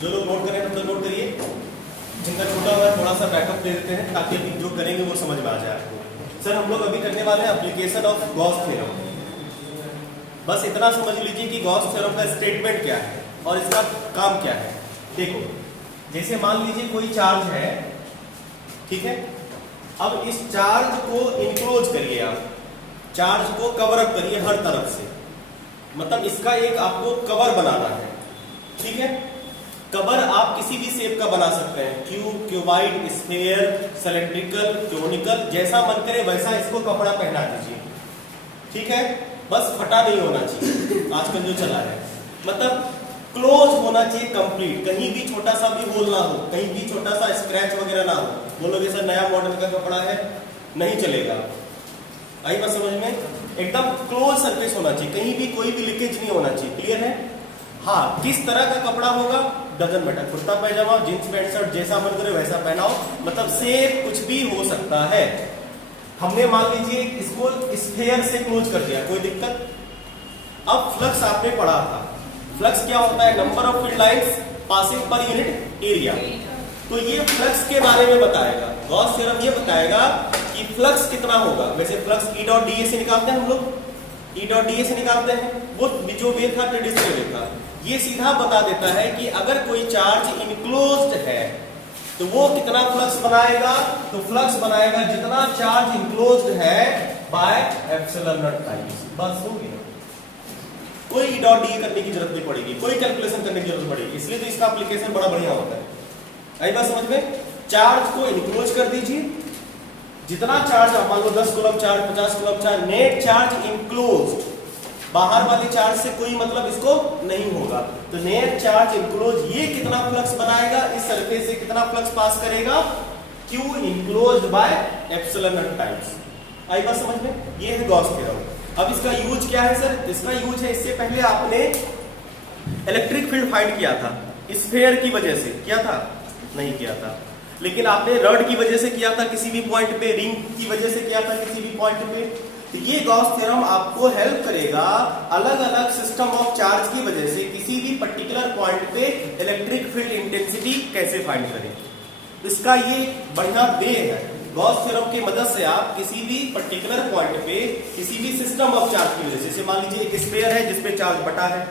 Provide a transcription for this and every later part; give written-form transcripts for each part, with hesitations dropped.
जो लोग नोट करें तब तक नोट करिए, जिनका छोटा हुआ थोड़ा सा बैकअप दे देते हैं ताकि अभी जो करेंगे वो समझ में आ जाए आपको। सर हम लोग अभी करने वाले हैं एप्लीकेशन ऑफ गॉस थ्योरम। बस इतना समझ लीजिए कि गॉस थ्योरम का स्टेटमेंट क्या है और इसका काम क्या है। देखो, जैसे मान लीजिए कोई चार्ज है, ठीक है, अब इस चार्ज को इनक्लोज करिए, आप चार्ज को कवर अप करिए हर तरफ से, मतलब इसका एक आपको कवर बनाना है, ठीक है। कवर आप किसी भी शेप का बना सकते हैं, cube, cuboid, sphere, cylindrical, conical, जैसा मन करे वैसा इसको कपड़ा पहना दीजिए, ठीक है। बस फटा नहीं होना चाहिए, आजकल जो चला है, मतलब क्लोज होना चाहिए कंप्लीट, कहीं भी छोटा सा भी होल ना हो, कहीं भी छोटा सा स्क्रैच वगैरह ना हो। बोलोगे सर नया मॉडल का कपड़ा है, नहीं चलेगा। आई बात समझ में? एकदम क्लोज सरफेस होना चाहिए, कहीं भी कोई भी लीकेज नहीं होना चाहिए। क्लियर है? हाँ, किस तरह का कपड़ा होगा doesn't matter, kurta pyjama, jeans pant shirt, जैसा मन करे वैसा पहनाओ, मतलब शेप कुछ भी हो सकता है। हमने मान लीजिए इसको स्फीयर से क्लोज कर दिया, कोई दिक्कत? अब फ्लक्स आपने पढ़ा था, फ्लक्स क्या होता है? Number of field lines passing पर यूनिट एरिया। तो ये फ्लक्स के बारे में बताएगा, गॉस थ्योरम ये बताएगा कि फ्लक्स कितना होगा। वैसे flux E dot D A से निकालते हैं हम लोग, ई डॉट डी ए से निकालते हैं, वो जो वे था ट्रेडिशनल वे था। ये सीधा बता देता है कि अगर कोई चार्ज इनक्लोज्ड है तो वो कितना फ्लक्स बनाएगा, तो फ्लक्स बनाएगा जितना चार्ज इनक्लोज्ड है बाय एप्सिलॉन नॉट टाइम्स। बस हो गया, कोई ई डॉट डी करने की जरूरत नहीं पड़ेगी, कोई कैलकुलेशन करने की जरूरत पड़ेगी, इसलिए तो इसका एप्लीकेशन बड़ा बढ़िया होता है। आई बात समझ में? चार्ज को इनक्लोज कर दीजिए, जितना चार्ज मान लो 10 coulomb charge, 50 coulomb charge, net charge enclosed, बाहर वाले चार्ज से कोई मतलब इसको नहीं होगा। तो नेट चार्ज इनक्लोज ये कितना फ्लक्स बनाएगा, इस सरफेस से कितना फ्लक्स पास करेगा, Q enclosed by epsilon not times. आई बात समझ में? ये है गॉस थ्योरम। अब इसका यूज क्या है सर? इसका यूज है, इससे पहले आपने इलेक्ट्रिक फील्ड फाइंड किया था, स्फीयर की वजह से किया था? नहीं किया था। लेकिन आपने रड की वजह से किया था किसी भी पॉइंट पे, रिंग की वजह से किया था किसी भी पॉइंट पे। तो ये गॉस थ्योरम आपको हेल्प करेगा अलग अलग सिस्टम ऑफ चार्ज की वजह से किसी भी पर्टिकुलर पॉइंट पे इलेक्ट्रिक फील्ड इंटेंसिटी कैसे फाइंड करें। इसका ये बढ़िया वे है, गॉस थ्योरम की मदद से आप किसी भी पर्टिकुलर पॉइंट पे किसी भी सिस्टम ऑफ चार्ज की वजह से, मान लीजिए एक स्फीयर है जिसपे चार्ज बटा है,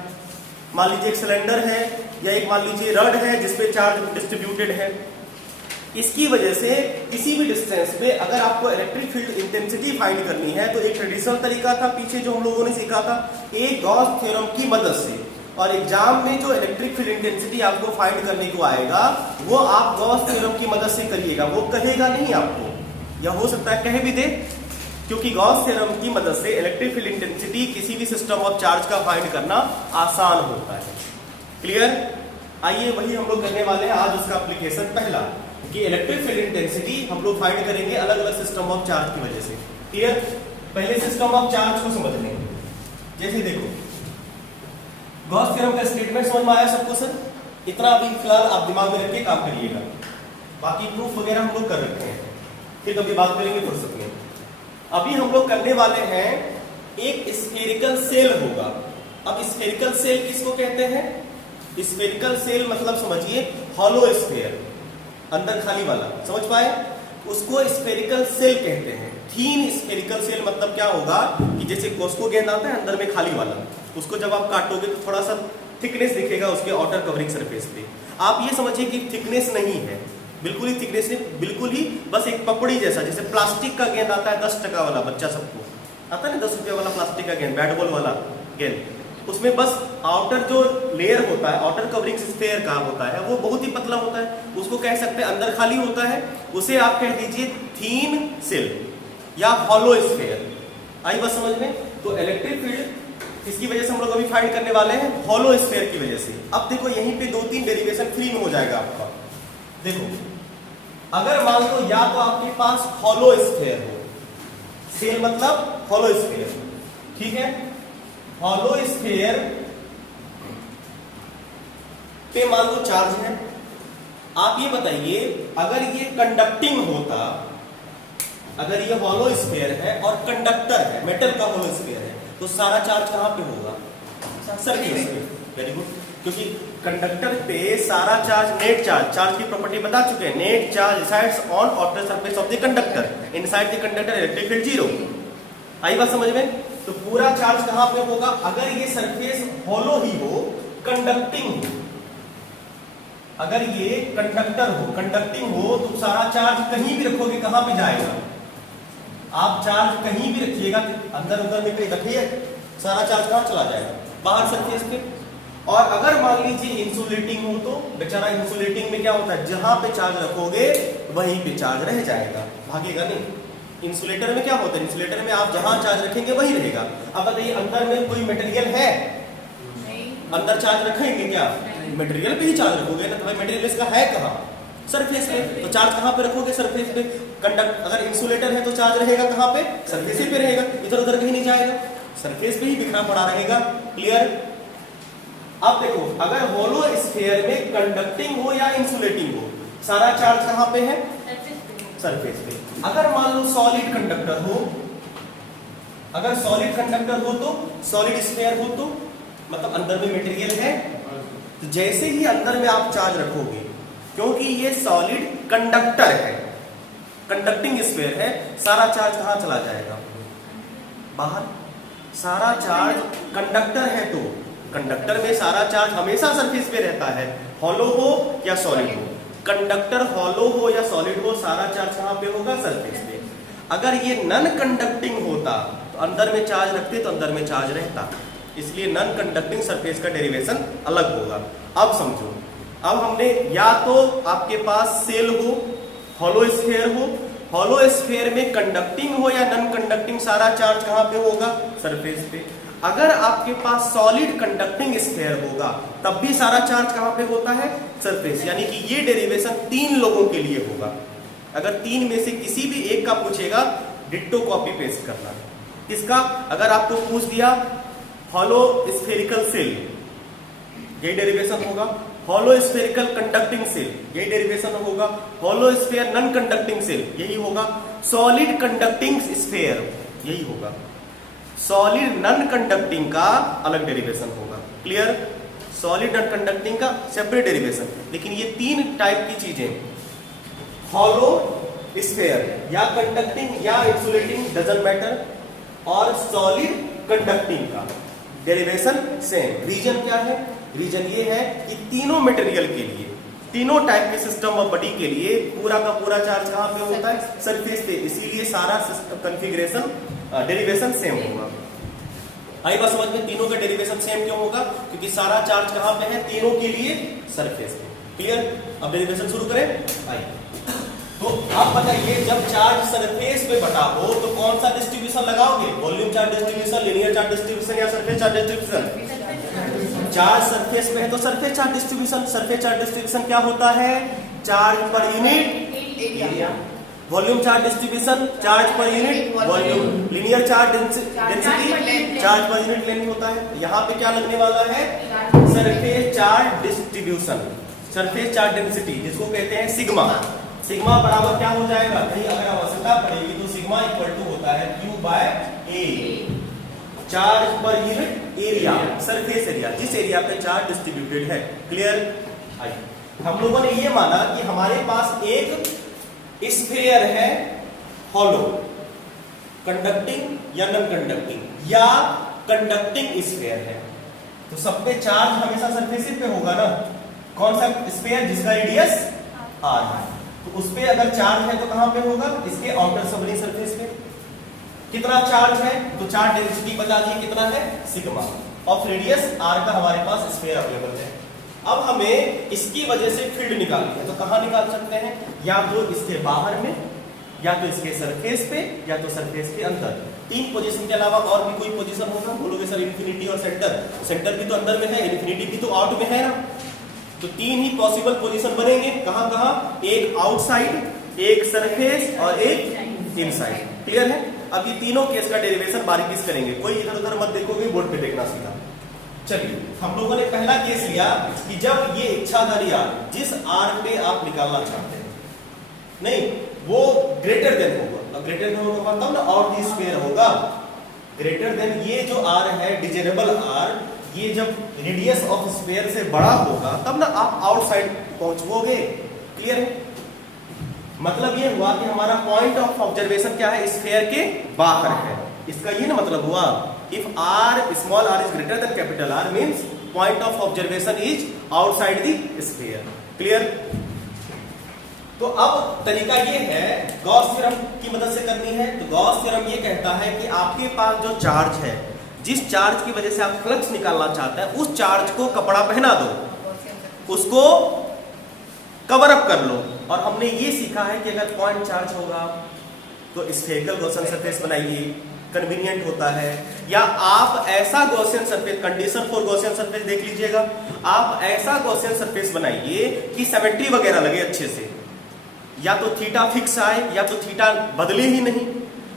मान लीजिए एक सिलेंडर है, या एक मान लीजिए रड है जिसपे चार्ज डिस्ट्रीब्यूटेड है, इसकी वजह से किसी भी डिस्टेंस पे अगर आपको इलेक्ट्रिक फील्ड इंटेंसिटी फाइंड करनी है तो एक ट्रेडिशनल तरीका था पीछे जो हम लोगों ने सीखा था, एक गॉस थ्योरम की मदद से। और एग्जाम में जो इलेक्ट्रिक फील्ड इंटेंसिटी आपको फाइंड करने को आएगा वो आप गॉस थ्योरम की मदद से करिएगा, वो कहेगा नहीं आपको, या हो सकता है कहे भी दे, क्योंकि गॉस थ्योरम की मदद से इलेक्ट्रिक फील्ड इंटेंसिटी किसी भी सिस्टम ऑफ चार्ज का फाइंड करना आसान होता है। क्लियर? आइए वही हम लोग करने वाले हैं आज, उसका एप्लीकेशन पहला कि इलेक्ट्रिक फील्ड इंटेंसिटी हम लोग फाइंड करेंगे अलग अलग सिस्टम ऑफ चार्ज की वजह से। क्लियर? पहले सिस्टम ऑफ चार्ज को समझ लेंगे। जैसे देखो, गॉस थ्योरम का स्टेटमेंट समझ में आया सबको सर? इतना अभी फिलहाल आप दिमाग में रख के काम करिएगा, बाकी प्रूफ वगैरह हम लोग कर रखे हैं, फिर कभी बात करेंगे फुर्सत में। अभी हम लोग करने वाले हैं एक स्फेरिकल सेल होगा। अब स्फेरिकल सेल किसको कहते हैं? स्फेरिकल सेल मतलब समझिए हॉलो स्फीयर, अंदर खाली वाला, समझ पाए? उसको स्फेरिकल सेल कहते हैं। थीन स्फेरिकल सेल मतलब क्या होगा कि जैसे कोस्को गेंद आता है अंदर में खाली वाला, उसको जब आप काटोगे तो थोड़ा सा थिकनेस दिखेगा उसके आउटर कवरिंग सरफेस पे। आप ये समझिए कि थिकनेस नहीं है, बिल्कुल ही थिकनेस नहीं, बिल्कुल ही बस एक पपड़ी जैसा, जैसे प्लास्टिक का गेंद आता है 10 टका वाला, बच्चा सबको आता है ना 10 रुपये वाला प्लास्टिक का गेंद, बैट बॉल वाला गेंद, उसमें बस आउटर जो लेयर होता है, आउटर कवरिंग स्फीयर का होता है, वो बहुत ही पतला होता है, उसको कह सकते हैं अंदर खाली होता है, उसे आप कह दीजिए थीन सेल या हॉलो स्फीयर। आई बात समझ में? तो इलेक्ट्रिक फील्ड इसकी वजह से हम लोग अभी फाइंड करने वाले हैं हॉलो स्फीयर की वजह से। अब देखो यहीं पे 2-3 डेरिवेशन फ्री में हो जाएगा आपका। देखो, अगर मान लो या तो आपके पास हॉलो स्फीयर हो, सेल मतलब हॉलो स्फीयर, ठीक है, हॉलो स्फीयर पे मान लो चार्ज है। आप ये बताइए अगर ये कंडक्टिंग होता, अगर ये हॉलो स्फीयर है और कंडक्टर है, मेटल का हॉलो स्फीयर है, तो सारा चार्ज कहां पे होगा? सरफेस पे। वेरी गुड, क्योंकि कंडक्टर पे सारा चार्ज, नेट चार्ज की प्रॉपर्टी बता चुके हैं, net charge resides on outer surface of the conductor, inside the conductor electric field 0। आई बात समझ में? तो पूरा चार्ज कहां पे होगा? अगर ये सरफेस हॉलो ही हो, कंडक्टिंग हो, अगर ये कंडक्टर हो, कंडक्टिंग हो, तो सारा चार्ज कहीं भी रखोगे कहां पे जाएगा? आप चार्ज कहीं भी रखिएगा, अंदर उधर में कहीं रखिए, सारा चार्ज कहां चला जाएगा? बाहर सरफेस पे। और अगर मान लीजिए इंसुलेटिंग हो, तो बेचारा इंसुलेटिंग में क्या होता है, जहां पे चार्ज रखोगे वहीं पे चार्ज रह जाएगा, भागेगा नहीं। इंसुलेटर में क्या होता है? इंसुलेटर में आप जहां चार्ज रखेंगे वहीं रहेगा। अब बताइए अंदर में कोई मटेरियल है? अंदर चार्ज रखेंगे क्या? मटेरियल पे ही चार्ज रखोगे ना, तो भाई मटेरियल इसका है कहां? सरफेस पे। तो चार्ज कहां पे रखोगे? सरफेस पे। कंडक्ट अगर इंसुलेटर है तो चार्ज रहेगा कहां पे? सरफेस पे रहेगा, इधर उधर कहीं नहीं जाएगा, सरफेस पे ही बिखरा पड़ा रहेगा। क्लियर? अब देखो, अगर होलो स्फीयर में कंडक्टिंग हो या इंसुलेटिंग हो, सारा चार्ज कहां पे है? सरफेस पे। अगर मान लो सॉलिड कंडक्टर हो, अगर सॉलिड कंडक्टर हो तो, सॉलिड स्फीयर हो तो, मतलब अंदर में मटेरियल है, तो जैसे ही अंदर में आप चार्ज रखोगे, क्योंकि ये सॉलिड कंडक्टर है, कंडक्टिंग स्फीयर है, सारा चार्ज कहां चला जाएगा? बाहर। सारा चार्ज कंडक्टर है तो कंडक्टर में सारा चार्ज हमेशा सरफेस पे रहता है, हॉलो हो या सॉलिड हो। कंडक्टर हॉलो हो या सॉलिड हो, सारा चार्ज कहां पे होगा? सरफेस पे। अगर ये नॉन कंडक्टिंग होता तो अंदर में चार्ज रखते तो अंदर में चार्ज रहता, इसलिए नॉन कंडक्टिंग सरफेस का डेरिवेशन अलग होगा। अब समझो, अब हमने या तो आपके पास सेल हो, हॉलो स्फीयर हो, हॉलो स्फीयर में कंडक्टिंग हो या नॉन कंडक्टिंग, सारा चार्ज कहां पे होगा? सरफेस पे। अगर आपके पास सॉलिड कंडक्टिंग स्फीयर होगा, तब भी सारा चार्ज कहां पे होता है? सरफेस। यानी कि ये डेरिवेशन 3 लोगों के लिए होगा। अगर 3 में से किसी भी एक का पूछेगा, डिट्टो कॉपी पेस्ट करना। किसका? अगर आपको पूछ दिया हॉलो स्फेरिकल सेल, यही डेरिवेशन होगा। हॉलो स्फेरिकल कंडक्टिंग सेल, यही डेरिवेशन होगा। Hollow sphere non conducting shell, यही होगा। सॉलिड कंडक्टिंग स्फीयर, यही होगा। सॉलिड नॉन कंडक्टिंग का अलग डेरिवेशन होगा। क्लियर? सॉलिड नॉन कंडक्टिंग का सेपरेट डेरिवेशन। लेकिन ये 3 टाइप की चीजें, हॉलो स्फीयर या कंडक्टिंग या इंसुलेटिंग, डजंट मैटर, और सॉलिड कंडक्टिंग का डेरिवेशन सेम। रीजन क्या है? रीजन ये है कि तीनों मटेरियल के लिए, तीनों टाइप के सिस्टम ऑफ बॉडी के लिए पूरा का पूरा चार्ज कहां पे होता है? सरफेस पे। इसीलिए सारा सिस्टम कॉन्फ़िगरेशन डेरिवेशन सेम होगा। आई बात समझ में? तीनों का डेरिवेशन सेम क्यों होगा? क्योंकि सारा चार्ज कहां पे है? तीनों के लिए सरफेस पे। क्लियर? अब डेरिवेशन शुरू करें। आइए, तो आप बताइए, जब चार्ज सरफेस पे बटा हो तो कौन सा डिस्ट्रीब्यूशन लगाओगे? Volume charge distribution, linear charge distribution या surface charge distribution? Charge surface पे है तो surface charge distribution. Surface charge distribution क्या होता है? Charge per unit area. Volume charge distribution, charge per unit volume. Linear charge density, charge per unit length होता है। यहाँ पे क्या लगने वाला है? Surface charge distribution, surface charge density, जिसको कहते हैं सिग्मा। सिग्मा बराबर क्या हो जाएगा? कहीं अगर आवश्यकता पड़ेगी तो सिग्मा इक्वल टू होता है Q by A, charge per unit area, surface area, जिस एरिया पे चार्ज डिस्ट्रीब्यूटेड है। क्लियर? हम लोगों ने ये माना कि हमारे पास एक स्फीयर है, हॉलो, कंडक्टिंग या नॉन कंडक्टिंग या कंडक्टिंग स्फीयर है, तो सब पे चार्ज हमेशा सरफेस पे होगा ना। कौन सा स्फीयर? जिसका रेडियस r है, तो उस पे अगर चार्ज है तो कहां पे होगा? इसके आउटर सबरी सरफेस पे। कितना चार्ज है? तो चार्ज डेंसिटी बता दी कितना है? सिग्मा ऑफ रेडियस r का हमारे पास स्फीयर अवेलेबल है। अब हमें इसकी वजह से फील्ड निकालनी है, तो कहां निकाल सकते हैं? या तो इसके बाहर में, या तो इसके सरफेस पे, या तो सरफेस के अंदर। 3 पोजीशन के अलावा और भी कोई पोजीशन होगा? बोलोगे सर इन्फिनिटी और सेंटर। सेंटर भी तो अंदर में है, इन्फिनिटी भी तो आउट में है ना। तो 3 ही पॉसिबल पोजीशन बनेंगे। कहां कहां? एक आउटसाइड, एक सरफेस और एक इनसाइड। क्लियर है? अब ये तीनों केस का डेरिवेशन बारीकी से करेंगे, कोई इधर उधर मत देखोगे, बोर्ड पे देखना सीधा। चलिए, हम लोगों ने पहला केस लिया कि जब ये इच्छाधारी आर, जिस आर पे आप निकालना चाहते हैं, नहीं, वो ग्रेटर देन होगा। अब ग्रेटर देन होगा तब ना और दी स्क्वायर होगा। ग्रेटर देन, ये जो आर है डिजेरेबल आर, ये जब रेडियस ऑफ स्फीयर से बड़ा होगा तब ना आप आउटसाइड पहुंचोगे। क्लियर है? मतलब ये हुआ कि हमारा पॉइंट ऑफ ऑब्जर्वेशन क्या है, स्फीयर के बाहर है। इसका ये ना मतलब हुआ if r small r is greater than capital R means point of observation is outside the sphere. Clear? तो अब तरीका ये है गॉस थ्योरम की मदद से करनी है। तो गॉस थ्योरम ये कहता है कि आपके पास जो चार्ज है, जिस चार्ज की वजह से आप फ्लक्स निकालना चाहते हैं, उस चार्ज को कपड़ा पहना दो, उसको कवर अप कर लो। और हमने ये सीखा है कि अगर पॉइंट चार्ज होगा तो स्फेरिकल गॉसियन सरफेस बनाइए, कन्वीनियंट होता है। या आप ऐसा Gaussian surface, condition for Gaussian surface देख लीजिएगा, आप ऐसा गॉसियन सरफेस बनाइए कि सिमेट्री वगैरह लगे अच्छे से, या तो थीटा फिक्स आए या तो थीटा बदले ही नहीं।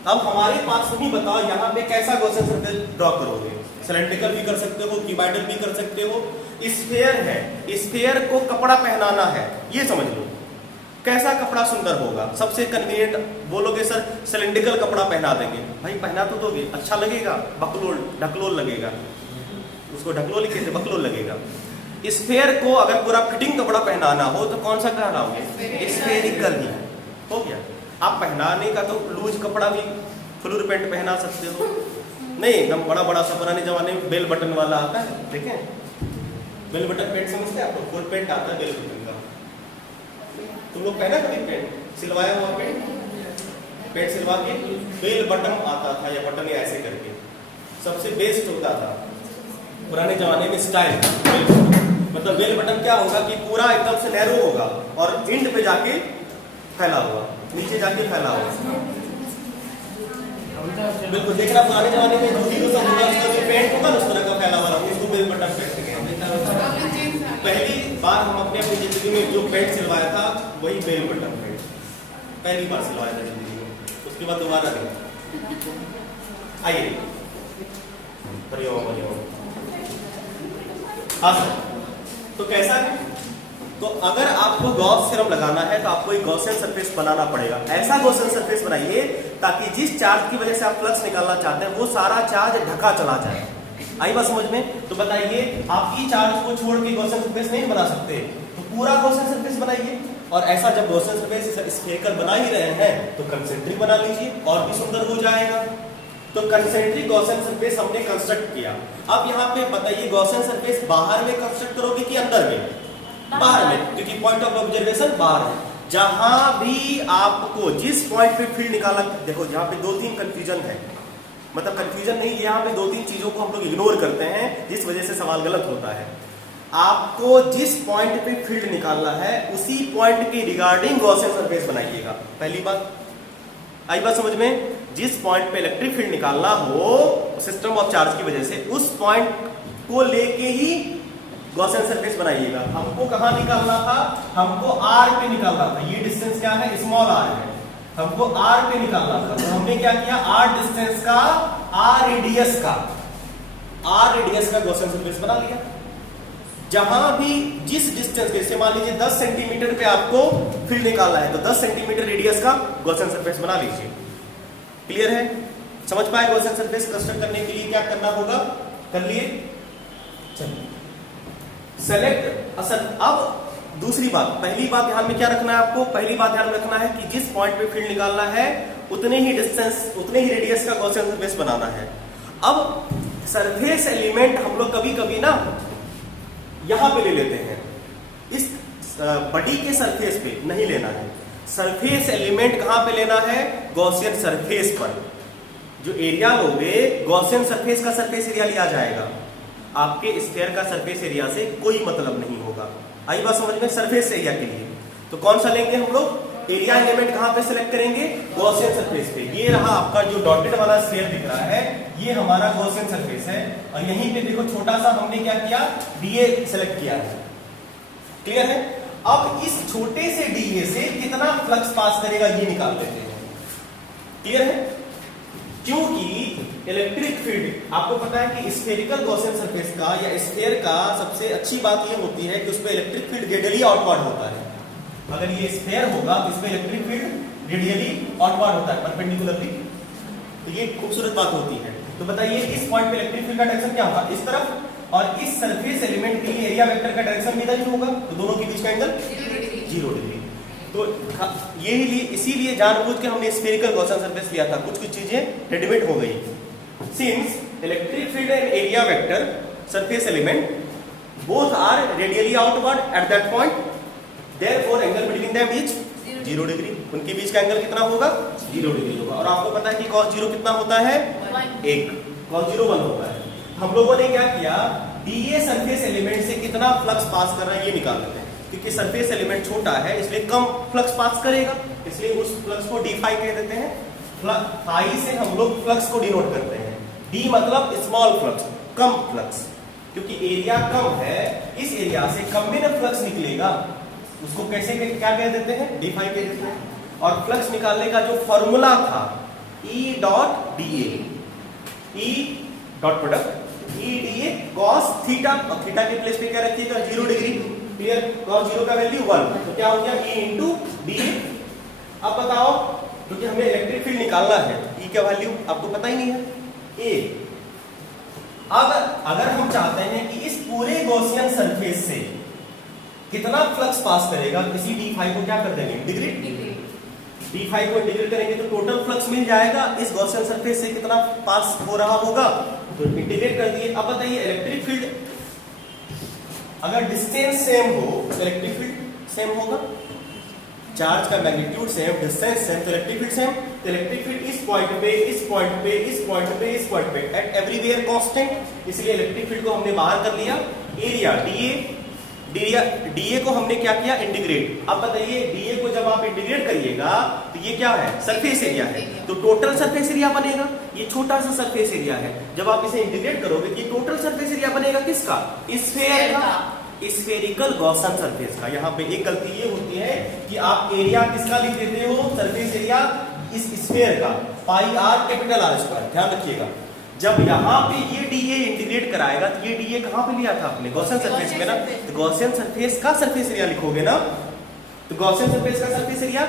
अब हमारे पास तुम ही बताओ यहाँ पे कैसा गॉसियन सरफेस ड्रॉ करोगे? सिलेंड्रिकल भी कर सकते हो, क्यूबॉइडल भी कर सकते हो। स्फीयर है, स्फीयर को कपड़ा पहनाना है, ये समझ लो। कैसा कपड़ा सुंदर होगा? सबसे कन्वीनियंट बोलोगे सर सिलेंड्रिकल कपड़ा पहना देंगे। भाई पहना तो दोगे, अच्छा लगेगा? बकलोल ढकलोल लगेगा, उसको ढकलोल ही कहते, बकलोल लगेगा। स्फीयर को अगर पूरा फिटिंग कपड़ा पहनाना हो तो कौन सा पहनाओगे? स्फेरिकल ही। हो गया। आप पहनाने का तो लूज कपड़ा भी फ्लूर पैंट पहना सकते हो, नहीं एकदम बड़ा बड़ा सा पुराने जमाने में बेल बटन वाला आता है, देखें बेल बटन पैंट समझते हैं आपको? फुल पैंट आता है बेल बटन का। तुम लोग पहना कभी पैंट सिलवाया हुआ? पैंट सिलवा के बेल बटन आता था, या बटन ऐसे करके, सबसे बेस्ट होता था पुराने जमाने में स्टाइल। मतलब बेल बटन क्या होगा कि पूरा एकदम से नैरो होगा और इंड पे जाके फैला हुआ, नीचे जाके फैला हुआ। बिल्कुल देखना पुराने जमाने में जो हीरो सब होगा उसका जो पैंट होगा ना उस तरह का फैला हुआ, उसको बेल बटन पैंट कहते। पहली बार हम अपने अपनी जिंदगी में जो पैंट सिलवाया था वही बेल बटन पैंट, पहली बार सिलवाया था जिंदगी में, उसके बाद दोबारा नहीं। आइए हाँ सर, तो कैसा है? तो अगर आपको गॉस थ्योरम लगाना है तो आपको एक गॉसियन सरफेस बनाना पड़ेगा। ऐसा गॉसियन सरफेस बनाइए ताकि जिस चार्ज की वजह से आप फ्लक्स निकालना चाहते हैं वो सारा चार्ज ढका चला जाए। आई बात समझ में? तो बताइए, आप ई चार्ज को छोड़ के गॉसियन सरफेस नहीं बना सकते, तो पूरा गॉसियन सरफेस बनाइए। और ऐसा जब गॉसियन सरफेस स्फेरिकल बना ही रहे हैं तो कंसेंट्रिक बना लीजिए, और भी सुंदर हो जाएगा। तो कंसेंट्रिक गॉसियन सरफेस हमने कंस्ट्रक्ट किया। अब यहाँ पे बताइए गॉसियन सरफेस बाहर में कंस्ट्रक्ट करोगे कि अंदर में? बाहर में, क्योंकि पॉइंट ऑफ ऑब्जर्वेशन बाहर है। जहां भी आपको जिस पॉइंट पे फील्ड निकाला, देखो यहाँ पे 2-3 कंफ्यूजन है, मतलब कंफ्यूजन नहीं, यहाँ पे 2-3 चीजों को हम लोग इग्नोर करते हैं जिस वजह से सवाल गलत होता है। आपको जिस पॉइंट पे फील्ड निकालना है उसी पॉइंट के रिगार्डिंग गॉसियन सरफेस बनाइएगा। पहली बात आई बात समझ में? जिस पॉइंट पे इलेक्ट्रिक फील्ड निकालना हो सिस्टम ऑफ चार्ज की वजह से, उस पॉइंट को लेके ही गॉसियन सरफेस बनाइएगा। हमको कहां निकालना था? हमको R पे निकालना था। ये डिस्टेंस क्या है? स्मॉल r है। हमको R पे निकालना था, तो हमने क्या किया? R डिस्टेंस का, R रेडियस का गॉसियन सरफेस बना लिया। जहां भी जिस डिस्टेंस के, मान लीजिए 10 सेंटीमीटर पे आपको फील्ड निकालना है तो 10 सेंटीमीटर रेडियस का गॉसियन सरफेस बना लीजिए। क्लियर है? समझ पाए गॉसियन सरफेस कंस्ट्रक्ट करने के लिए क्या करना होगा? कर लिए? चलिए सेलेक्ट असल। अब दूसरी बात, पहली बात ध्यान में क्या रखना है आपको? पहली बात ध्यान में रखना है कि जिस पॉइंट पे फील्ड निकालना है उतने ही डिस्टेंस, उतने ही रेडियस का गॉसियन सरफेस बनाना है। अब सरफेस एलिमेंट हम लोग कभी कभी ना यहां पे ले लेते हैं, इस बॉडी के सरफेस पे नहीं लेना है। सरफेस एलिमेंट कहां पे लेना है? गॉसियन सरफेस पर। जो एरिया लोगे गॉसियन सरफेस का सरफेस एरिया लिया जाएगा, आपके स्फीयर का सरफेस एरिया से कोई मतलब नहीं होगा। आई बात समझ में? सरफेस एरिया के लिए तो कौन सा लेंगे हम लोग? एरिया एलिमेंट कहां पे सिलेक्ट करेंगे? गॉसियन सरफेस पे। ये रहा आपका जो डॉटेड वाला स्फीयर दिख रहा है, ये हमारा गॉसियन सरफेस है। और यहीं पे देखो छोटा सा हमने क्या किया? डीए सिलेक्ट किया है। क्लियर है? अब इस छोटे से डीए से कितना फ्लक्स पास करेगा ये निकाल लेते हैं। क्लियर है? क्योंकि इलेक्ट्रिक फील्ड आपको पता है कि स्फेरिकल गॉसियन सरफेस का या स्फीयर का सबसे अच्छी बात ये होती है कि उसमें इलेक्ट्रिक फील्ड रेडियली आउटवर्ड होता है। अगर ये स्फीयर होगा तो इसमें इलेक्ट्रिक फील्ड रेडियली आउटवर्ड होता है, परपेंडिकुलरली। तो ये खूबसूरत बात होती है। तो बताइए इस पॉइंट पे इलेक्ट्रिक फील्ड का डायरेक्शन क्या होगा? इस तरफ। और इस सरफेस एलिमेंट के लिए एरिया वेक्टर का डायरेक्शन भी इधर ही होगा, तो दोनों के बीच का एंगल 0 डिग्री। तो यही लिए इसीलिए जानबूझ के हमने स्फेरिकल गॉसियन सरफेस लिया था, कुछ कुछ चीजें रेडीमेड हो गई। Since electric field and area vector surface element both are radially outward at that point, therefore angle between them is 0 degree. उनके बीच का एंगल कितना होगा? 0 डिग्री होगा। और आपको पता है कि cos 0 कितना होता है? 1। cos 0 1 होता है। हम लोगों ने क्या किया, डीए सरफेस एलिमेंट से कितना फ्लक्स पास कर रहा है ये निकाल लेते हैं, क्योंकि सरफेस एलिमेंट छोटा है इसलिए कम फ्लक्स पास करेगा, इसलिए उस फ्लक्स को डी फाई कह देते हैं। फाई से हम लोग फ्लक्स को डिनोट करते हैं। डी मतलब स्मॉल फ्लक्स, कम फ्लक्स, क्योंकि एरिया कम है, इस एरिया से कम में ना फ्लक्स निकलेगा, उसको कैसे क्या कह देते हैं? डी फाई कह देते हैं। और फ्लक्स निकालने का जो फॉर्मूला था E dot D A, E dot product E D A cos theta, और थीटा के प्लेस पे क्या रखिएगा? 0 डिग्री। क्लियर? cos 0 का वैल्यू 1, तो क्या हो गया? E into D A. अब बताओ, क्योंकि हमें इलेक्ट्रिक फील्ड निकालना है, E का वैल्यू आपको पता ही नहीं है, A। अगर हम चाहते हैं कि इस पूरे गॉसियन सरफेस से कितना फ्लक्स पास करेगा, इसी डी फाई को क्या कर देंगे? इंटीग्रेट। डी फाई को इंटीग्रेट करेंगे तो टोटल फ्लक्स मिल जाएगा, इस गॉसियन सरफेस से कितना पास हो रहा होगा, तो इंटीग्रेट कर दिए। अब बताइए, इलेक्ट्रिक फील्ड अगर डिस्टेंस सेम हो तो इलेक्ट्रिक फील्ड सेम होगा, चार्ज का मैग्नीट्यूड सेम, डिस्टेंस सेम, तो इलेक्ट्रिक फील्ड सेम। तो इलेक्ट्रिक फील्ड इस पॉइंट पे, इस पॉइंट पे, इस पॉइंट पे, इस पॉइंट पे, एट एवरीवेयर कांस्टेंट, इसलिए इलेक्ट्रिक फील्ड को हमने बाहर कर लिया। एरिया डीए को हमने क्या किया? इंटीग्रेट। अब बताइए, डीए को जब आप इंटीग्रेट करिएगा तो ये क्या है? सरफेस एरिया है, तो टोटल सरफेस एरिया बनेगा। ये छोटा सा सरफेस एरिया है, जब आप इसे इंटीग्रेट करोगे तो ये टोटल सरफेस एरिया बनेगा किसका? स्फेयर का, स्फेरिकल गॉसियन सरफेस का। यहाँ पे एक गलती ये होती है कि आप एरिया किसका लिख देते हो? सरफेस एरिया इस स्फेयर का, पाई आर कैपिटल आर स्क्वायर। ध्यान रखिएगा, जब यहाँ पे ये डीए इंटीग्रेट कराएगा तो ये डीए कहाँ पे लिया था आपने? गॉसियन सरफेस में ना, तो गॉसियन सरफेस का सरफेस एरिया लिखोगे ना, तो गॉसियन सरफेस का सरफेस एरिया,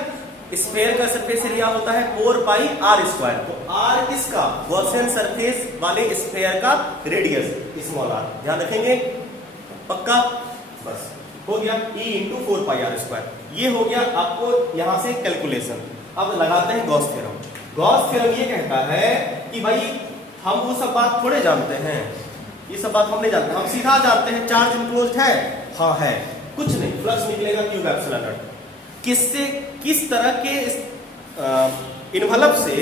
स्फेयर का सरफेस एरिया होता है 4 पाई आर स्क्वायर। तो आर किसका? गॉसियन सरफेस वाले स्फेयर का रेडियस, स्मॉल आर। ध्यान रखेंगे, पक्का? बस हो गया, E into 4 pi r square. ये हो गया आपको यहाँ से कैलकुलेशन। अब लगाते हैं गॉस थ्योरम। गॉस थ्योरम ये कहता है कि भाई हम वो सब बात थोड़े जानते हैं, ये सब बात हम नहीं जानते, हम सीधा जानते हैं चार्ज इनक्लोज्ड है, हाँ है, कुछ नहीं, फ्लक्स निकलेगा क्यूब एप्सिलॉन नॉट। किससे, किस तरह के इन्वलप से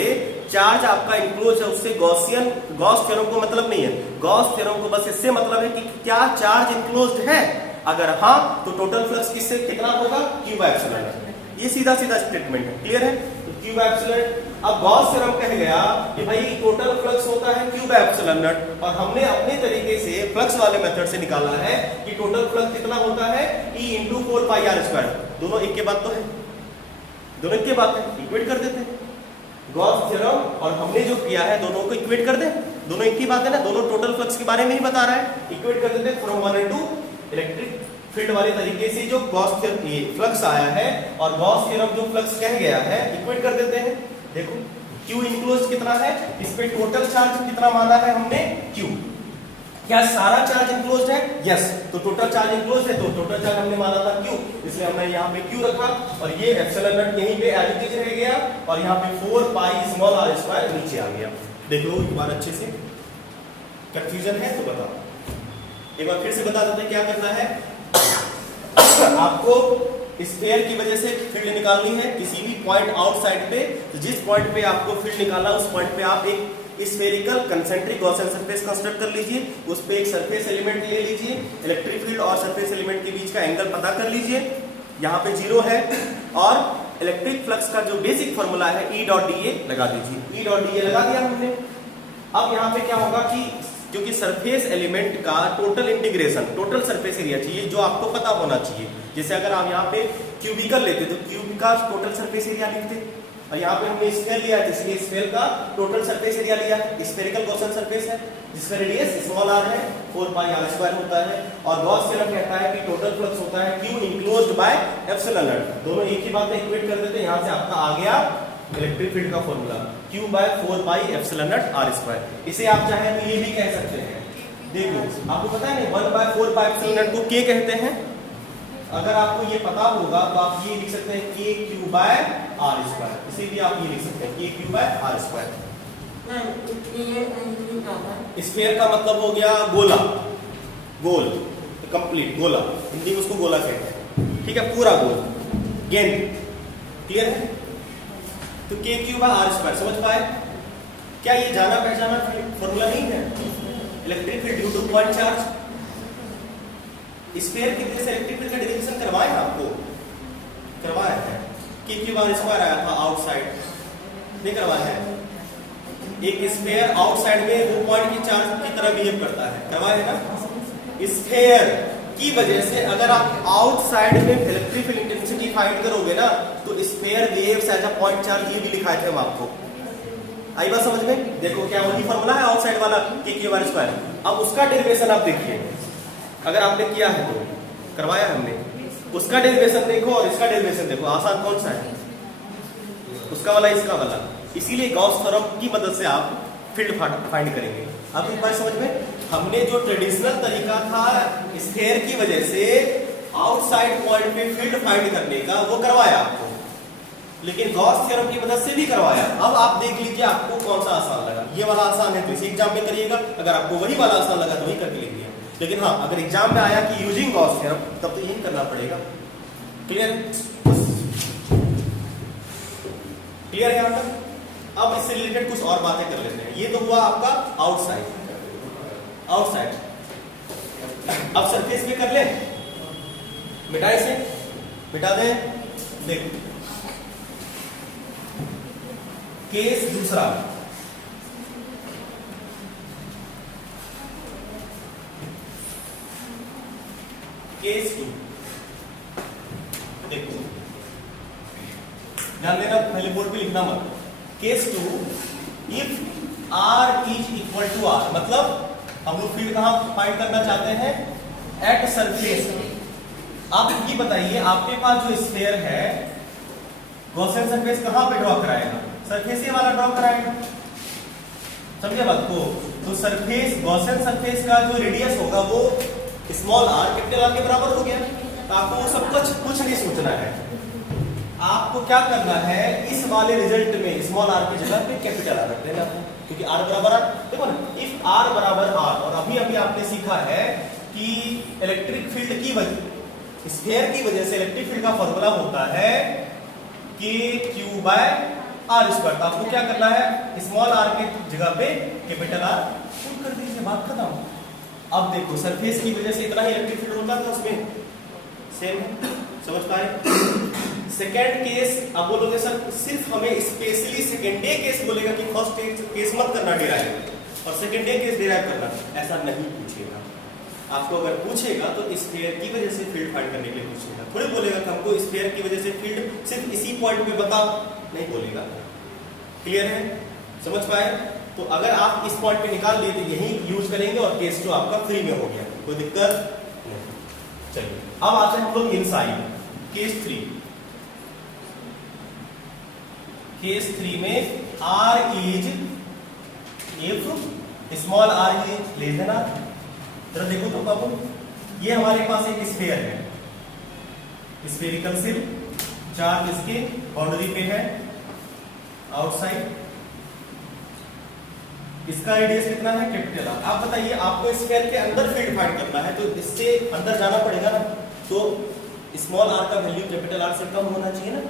चार्ज आपका इनक्लोज है, उससे गॉस थ्योरम को मतलब नहीं है। गॉस थ्योरम को बस इससे मतलब है कि क्या चार्ज इनक्लोज्ड है, अगर हाँ तो टोटल फ्लक्स किससे कितना होगा? Cube epsilon not. ये सीधा सीधा स्टेटमेंट है। क्लियर है? तो क्यूब एप्सिलॉन, अब गॉस थ्योरम कह गया कि भाई टोटल फ्लक्स होता है क्यूब एप्सिलॉन नॉट, और हमने अपने तरीके से फ्लक्स वाले मेथड से निकाला है कि टोटल फ्लक्स कितना होता है? E into 4 pi r square. दोनों एक के बाद तो है, दोनों एक के बाद है, इक्वेट कर देते हैं। गॉस थ्योरम और हमने जो किया है दोनों को इक्वेट कर दे, दोनों एक ही बात है ना, दोनों टोटल फ्लक्स के बारे में ही बता रहा है, इक्वेट कर देते फ्रॉम 1 एंड 2। इलेक्ट्रिक फील्ड वाले तरीके से जो गॉस थ्योरम फ्लक्स आया है और गॉस थ्योरम जो फ्लक्स कह गया है, इक्वेट कर देते हैं। देखो Q इनक्लोज्ड कितना है, इस पे टोटल चार्ज कितना माना है हमने? Q। क्या सारा चार्ज इनक्लोज्ड है? यस। तो टोटल चार्ज इनक्लोज्ड है, तो टोटल चार्ज हमने माना था Q, इसलिए हमने यहाँ पे Q रखा, और ये एप्सिलॉन नॉट यहीं पे एज इट इज रह गया, और यहाँ पे 4 पाई स्मॉल आर स्क्वायर नीचे आ गया। देख लो एक बार अच्छे से, कंफ्यूजन है तो बताओ, एक बार फिर से बता देते हैं क्या करना है। आपको स्फेयर की वजह से फील्ड निकालनी है किसी भी पॉइंट आउटसाइड पे, तो जिस पॉइंट पे आपको फील्ड निकालना उस पॉइंट पे आप एक spherical concentric Gaussian surface construct कर लीजिए, उस पे एक सरफेस एलिमेंट ले लीजिए, इलेक्ट्रिक फील्ड और सरफेस एलिमेंट के बीच का एंगल पता कर लीजिए, यहाँ पे 0 है, और इलेक्ट्रिक फ्लक्स का जो बेसिक फॉर्मूला है E डॉट डी ए लगा दीजिए। E डॉट डी ए लगा दिया हमने। अब यहाँ पे क्या होगा कि जो कि सरफेस एलिमेंट का total integration, total surface area चाहिए जो आपको पता होना चाहिए। जैसे अगर आप यहाँ पे क्यूबिकल लेते तो क्यूब का टोटल सरफेस एरिया लिखते, और यहाँ पे हमने स्फेयर लिया है, इसलिए स्फेयर का टोटल सरफेस एरिया लिया है। स्फेरिकल गॉसियन सरफेस है जिसका रेडियस स्मॉल r है, 4 पाई r स्क्वायर होता है, और गॉस थ्योरम कहता है कि टोटल फ्लक्स होता है Q enclosed by epsilon not. दोनों एक ही बात है, इक्वेट कर देते हैं। यहाँ से आपका आ गया इलेक्ट्रिक फील्ड का formula Q by 4 pi epsilon naught r square. इसे आप चाहे तो ये भी कह सकते हैं देखो आपको पता है नहीं 1/4 पाई एप्सिलॉन को के कहते हैं। अगर आपको ये पता होगा तो आप ये लिख सकते हैं k q by r square, इसे भी आप ये लिख सकते हैं k q by r square. Sphere का मतलब हो गया गोला, गोल, कंप्लीट गोला, हिंदी में उसको गोला कहते हैं, ठीक है, पूरा गोल, गेंद, क्लियर है। तो के क्यू बाय आर स्क्वायर समझ पाए? क्या ये जाना पहचाना फॉर्मूला नहीं है? Electric field due two point charge, sphere की वजह से इलेक्ट्रिक फील्ड का डेरिवेशन करवाया आपको, करवाया है। के क्यू बाय आर स्क्वायर आया था आउटसाइड, नहीं करवाया है। एक स्फीयर आउटसाइड में वो पॉइंट की चार्ज की तरह बिहेव करता है, करवाया है ना। स्फीयर की वजह से अगर आप आउटसाइड में इलेक्ट्रिक फील्ड इंटेंसिटी फाइंड करोगे ना तो sphere behaves as a point charge, ये भी लिखाए थे हम आपको। आई बात समझ में? देखो क्या वही फॉर्मूला है आउटसाइड वाला के क्यू बाय आर स्क्वायर। अब उसका डेरिवेशन आप देखिए, अगर आपने किया है तो करवाया हमने, उसका डेरिवेशन देखो और इसका डेरिवेशन देखो, आसान कौन सा है? उसका वाला इसका वाला। इसीलिए गॉस थ्योरम की मदद से आप फील्ड फाइंड करेंगे। अब एक बार समझ में, हमने जो ट्रेडिशनल तरीका था स्फीयर की वजह से आउटसाइड पॉइंट पे फील्ड फाइंड करने का, वो करवाया आपको, लेकिन गॉस थ्योरम की मदद से भी करवाया। अब आप देख लीजिए आपको कौन सा आसान लगा। ये वाला आसान है तो इसी एग्जाम में करिएगा, अगर आपको वही वाला आसान लगा तो वही करके लिखिए। लेकिन हाँ, अगर एग्जाम में आया कि यूजिंग गॉस थ्योरम, तब तो यही करना पड़ेगा। क्लियर? क्लियर है यहाँ तक? अब इससे रिलेटेड कुछ और बातें कर लेते हैं। ये तो हुआ आपका आउटसाइड, आउटसाइड। अब सरफेस पे कर ले, मिटा इसे, मिटा दे। देख केस दूसरा, केस 2। देखो ध्यान देना, पहले बोर्ड पे लिखना मत। Case 2, if R is equal to R, मतलब हम लोग फील्ड कहां फाइंड करना चाहते हैं? At surface. आप ये बताइए, आपके पास जो स्फीयर है गॉसियन सरफेस कहां पे ड्रॉ कराएगा? सरफेस ही वाला ड्रॉ कराएगा, समझे बात को? तो सरफेस, गॉसियन सरफेस का जो रेडियस होगा वो स्मॉल r कैपिटल R के बराबर हो गया। तो आपको वो सब कुछ नहीं सोचना है, आपको क्या करना है, इस वाले रिजल्ट में स्मॉल r की जगह पे कैपिटल R रख देना है, क्योंकि r बराबर r, देखो ना, इफ r बराबर r, और अभी आपने सीखा है कि इलेक्ट्रिक फील्ड की वजह, स्फीयर की वजह से इलेक्ट्रिक फील्ड का फॉर्मूला होता है के क्यू बाय आर स्क्वायर। तो आपको क्या करना है, स्मॉल r की जगह पे कैपिटल R पुट कर दीजिए, बात खत्म। अब देखो सरफेस की वजह से इतना ही इलेक्ट्रिक फील्ड होता था उसमें, सेम है, समझ पाए? सेकेंड केस अब बोलोगे सर सिर्फ हमें स्पेशली सेकेंडे केस बोलेगा कि फर्स्ट केस मत करना डिराइव और सेकेंडे केस डिराइव करना, ऐसा नहीं पूछेगा। आपको अगर पूछेगा तो स्फीयर की वजह से फील्ड फाइंड करने के लिए पूछेगा, थोड़ी बोलेगा कि हमको स्फीयर की वजह से फील्ड सिर्फ इसी पॉइंट पे बताओ, नहीं बोलेगा। क्लियर है? समझ पाए? तो अगर आप इस पॉइंट पे निकाल लिए तो यही यूज करेंगे और केस 2 आपका फ्री में हो गया, कोई दिक्कत नहीं। चलिए अब आते हैं हम लोग इनसाइड केस 3। केस 3 में R is if small r is less than r। जरा देखो तो बाबू, ये हमारे पास एक स्फीयर है, स्फेरिकल सिल, चार्ज इसके बाउंड्री पे है आउटसाइड, इसका रेडियस कितना है? Capital R। आप बताइए, आपको स्फीयर के अंदर फील्ड फाइंड करना है तो इससे अंदर जाना पड़ेगा ना, तो स्मॉल r का वैल्यू कैपिटल R से कम होना चाहिए ना।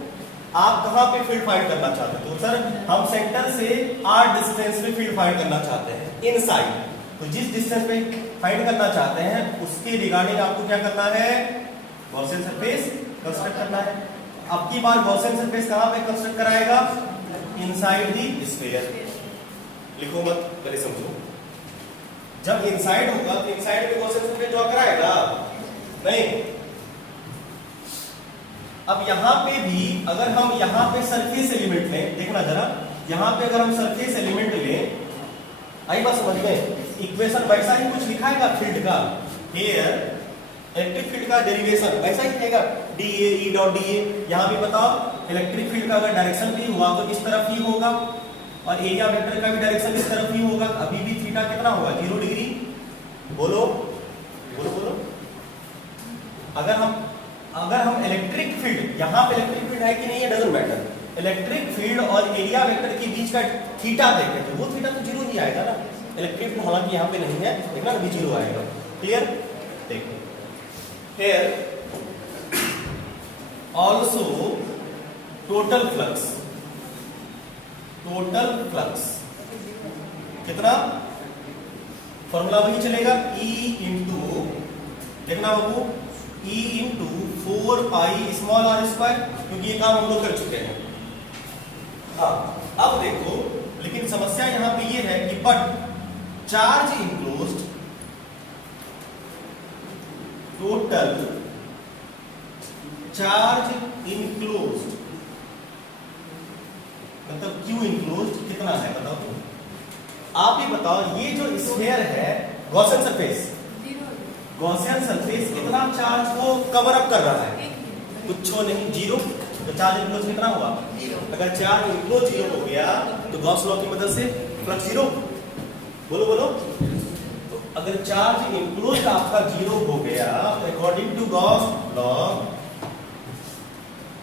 आप कहां पे फील्ड फाइंड करना चाहते हैं? तो सर हम सेंटर से r डिस्टेंस पे फील्ड फाइंड करना चाहते हैं इनसाइड। तो जिस डिस्टेंस पे फाइंड करना चाहते हैं उसके रिगार्डिंग आपको क्या करना है? गॉसियन सरफेस कंस्ट्रक्ट करना है। अब की बार गॉसियन सरफेस कहां पे कंस्ट्रक्ट कराएगा? Inside the sphere. लिखो मत, पहले समझो। जब इनसाइड होगा तो इनसाइड में गॉसियन सरफेस ड्रॉ कराएगा नहीं। अब यहां पे भी अगर हम यहां पे सरफेस एलिमेंट लें, देखना जरा, यहां पे अगर हम सरफेस एलिमेंट लें, आई बात समझ में? इक्वेशन वैसा ही कुछ लिखाएगा फील्ड का, हियर इलेक्ट्रिक फील्ड का डेरिवेशन वैसा ही रहेगा, dA E डॉट dA। यहां भी बताओ इलेक्ट्रिक फील्ड का अगर डायरेक्शन भी हुआ तो इस तरफ ही होगा और एरिया वेक्टर का भी डायरेक्शन इस तरफ ही होगा। अभी भी थीटा कितना होगा? 0 डिग्री। बोलो बोलो बोलो। अगर हम इलेक्ट्रिक फील्ड, यहाँ पे इलेक्ट्रिक फील्ड है कि नहीं, डजंट मैटर, इलेक्ट्रिक फील्ड और एरिया वेक्टर के बीच का थीटा देखें तो वो थीटा तो जीरो ही आएगा ना। इलेक्ट्रिक फील्ड हालांकि यहाँ पे नहीं है, देखना अभी जीरो आएगा। क्लियर? देखो हियर ऑल्सो टोटल फ्लक्स कितना, फॉर्मूला वही चलेगा, E इंटू, देखना बाबू, E into 4 pi small r square, क्योंकि ये काम हम लोग कर चुके हैं। हाँ, अब देखो, लेकिन समस्या यहां पे ये है कि but charge enclosed, total charge enclosed मतलब Q इनक्लोज्ड कितना है बताओ तुम। आप ही बताओ, ये जो स्फीयर है गॉसियन सरफेस कितना चार्ज को कवर अप कर रहा है? कुछ नहीं, जीरो। तो चार्ज इनक्लोज कितना हुआ? अगर चार्ज इनक्लोज जीरो हो गया तो गॉस लॉ की मदद से फ्लक्स जीरो। बोलो बोलो। तो अगर चार्ज इनक्लोज आपका जीरो हो गया, according to Gauss law,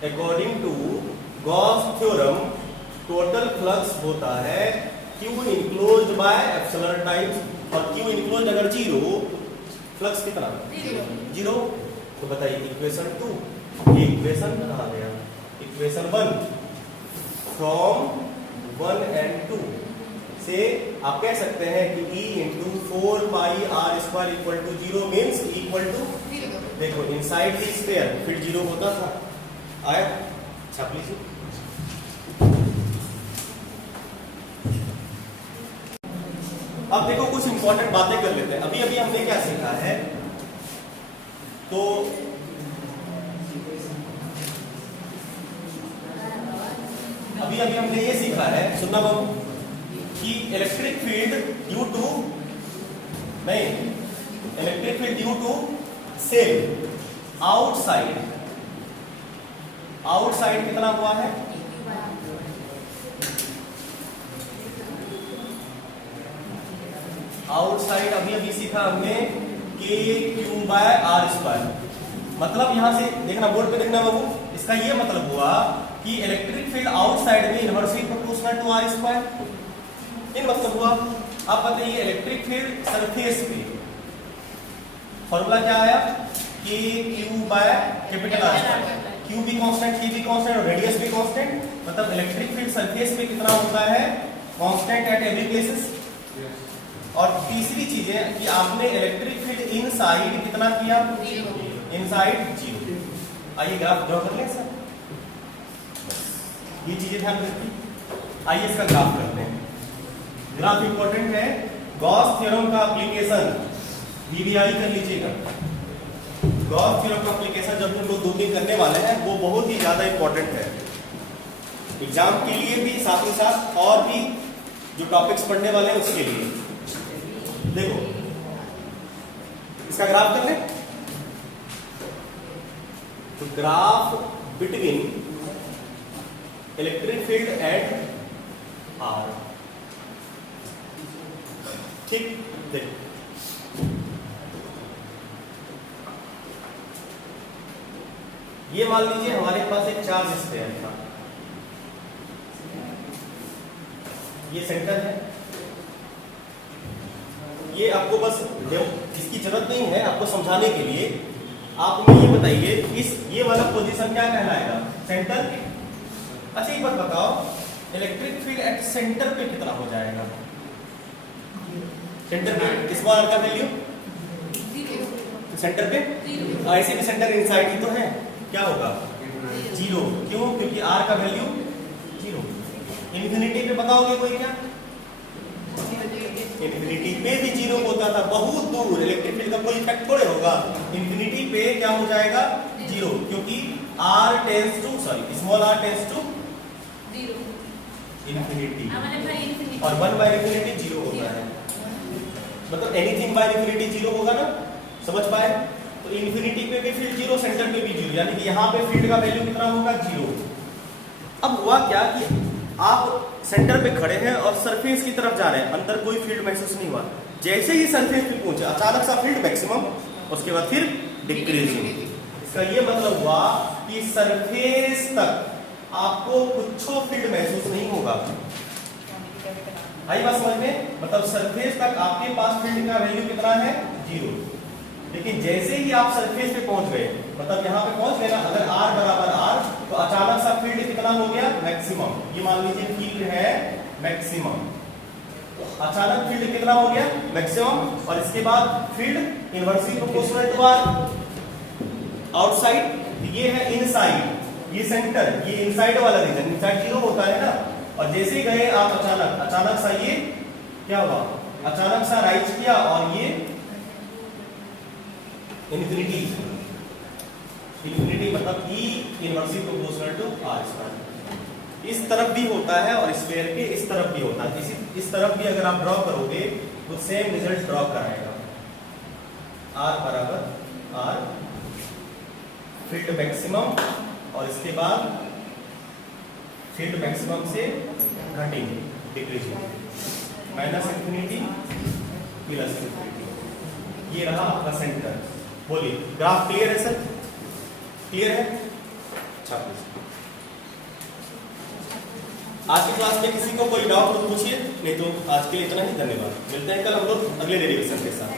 according to Gauss theorem, total flux होता है Q enclosed by epsilon times, और Q इनक्लोज्ड अगर जीरो, फ्लक्स कितना? जीरो। तो बताइए इक्वेशन 2, ये इक्वेशन कहां गया? इक्वेशन 1 फ्रॉम 1 and 2 से आप कह सकते हैं कि E into 4 pi r square equal to zero means equal to, देखो इनसाइड द स्फीयर फिर जीरो होता था, आया छाप लीजिए। अब देखो कुछ इंपॉर्टेंट बातें कर लेते हैं। अभी अभी हमने क्या सीखा है, तो अभी अभी हमने ये सीखा है, सुनना बाबू, कि इलेक्ट्रिक फील्ड ड्यू टू, नहीं, electric field due to shell outside कितना हुआ है? आउटसाइड अभी अभी सीखा हमने के क्यू बाय आर स्क्वायर। मतलब यहां से देखना, बोर्ड पे देखना बाबू, इसका ये मतलब हुआ कि इलेक्ट्रिक फील्ड आउटसाइड में inversely proportional to r square, ये मतलब हुआ। अब बताइए इलेक्ट्रिक फील्ड सरफेस पे फॉर्मूला क्या आया? K q by capital R square, q भी कांस्टेंट, के भी कांस्टेंट और रेडियस भी कांस्टेंट, मतलब इलेक्ट्रिक फील्ड सरफेस पे कितना होता है? Constant at every places. और तीसरी चीज है कि आपने इलेक्ट्रिक फील्ड इनसाइड कितना किया? Inside zero. आइए ग्राफ ड्रॉ कर लें सर, ये चीजें ध्यान रखिए। आइए इसका ग्राफ करते हैं। ग्राफ इंपॉर्टेंट है, गॉस थ्योरम का एप्लीकेशन वीवीआई कर लीजिएगा। गॉस थ्योरम का एप्लीकेशन जब हम लोग 2 दिन करने वाले हैं वो बहुत ही ज्यादा इंपॉर्टेंट है एग्जाम के लिए भी, साथ ही साथ और भी जो टॉपिक्स पढ़ने वाले हैं उसके लिए। देखो इसका ग्राफ कर लें। तो graph between electric field at r, ठीक। देखो ये मान लीजिए हमारे पास एक चार्ज स्फीयर था, ये सेंटर है। ये आपको बस इसकी जरूरत नहीं है, आपको समझाने के लिए आप मुझे ये बताइए, इस ये वाला पोजीशन क्या कहलाएगा? सेंटर। अच्छा एक बात बताओ, इलेक्ट्रिक फील्ड एट सेंटर पे कितना हो जाएगा? सेंटर पे स्मॉल आर का वैल्यू सेंटर पे, ऐसे भी सेंटर इनसाइड ही तो है, क्या होगा? जीरो। क्यों? क्योंकि आर का वैल्यू जीरो। इन्फिनिटी पे बताओगे कोई क्या? इन्फिनिटी पे भी जीरो होता था, बहुत दूर। इलेक्ट्रिक फील्ड का कोई इफेक्ट थोड़े होगा। इन्फिनिटी पे क्या हो जाएगा? जीरो, क्योंकि r tends to, sorry, small r tends to infinity, और 1 बाय इन्फिनिटी जीरो होता है। मतलब एनीथिंग बाय इन्फिनिटी जीरो होगा ना, समझ पाए? तो इन्फिनिटी पे भी फील्ड जीरो, सेंटर पे भी जीरो, यानी कि यहाँ पे फील्ड का वैल्यू कितना होगा? जीरो। अब हुआ क्या कि आप सेंटर पे खड़े हैं और सरफेस की तरफ जा रहे हैं, अंदर कोई फील्ड महसूस नहीं हुआ। जैसे ही सरफेस पे पहुंचे अचानक सा फील्ड मैक्सिमम, उसके बाद फिर डिक्रीजिंग। इसका ये मतलब हुआ कि सरफेस तक आपको कुछ फील्ड महसूस नहीं होगा। आई बात समझ में? मतलब सरफेस तक आपके पास फील्ड का वैल्यू कितना है? 0। लेकिन जैसे ही आप सरफेस पे पहुंच गए, मतलब यहाँ पे पहुंच गए ना, अगर r बराबर r, तो अचानक सा फील्ड कितना हो गया? मैक्सिमम। ये मान लीजिए फील्ड है मैक्सिमम, तो अचानक फील्ड कितना हो गया? मैक्सिमम। और इसके बाद field inversely proportional to r। Outside ये है इनसाइड, ये सेंटर, ये इनसाइड वाला रीजन, इनसाइड 0 होता है ना। और जैसे ही गए आप अचानक सा ये क्या हुआ? अचानक सा राइज किया और ये इन्फिनिटी मतलब E inversely proportional to r square. इस तरफ भी होता है और स्क्वायर के इस तरफ भी होता है। इस तरफ भी अगर आप ड्रॉ करोगे तो सेम रिजल्ट ड्रॉ कराएगा। r बराबर r, फील्ड मैक्सिमम, और इसके बाद फील्ड मैक्सिमम से घटिंग decreasing, minus infinity plus infinity. ये रहा आपका सेंटर। बोलिए, ग्राफ क्लियर है सर? क्लियर है? अच्छा, आज की क्लास में किसी को कोई डाउट तो पूछिए, नहीं तो आज के लिए इतना ही। धन्यवाद। मिलते हैं कल हम लोग अगले डेरिवेशन के साथ।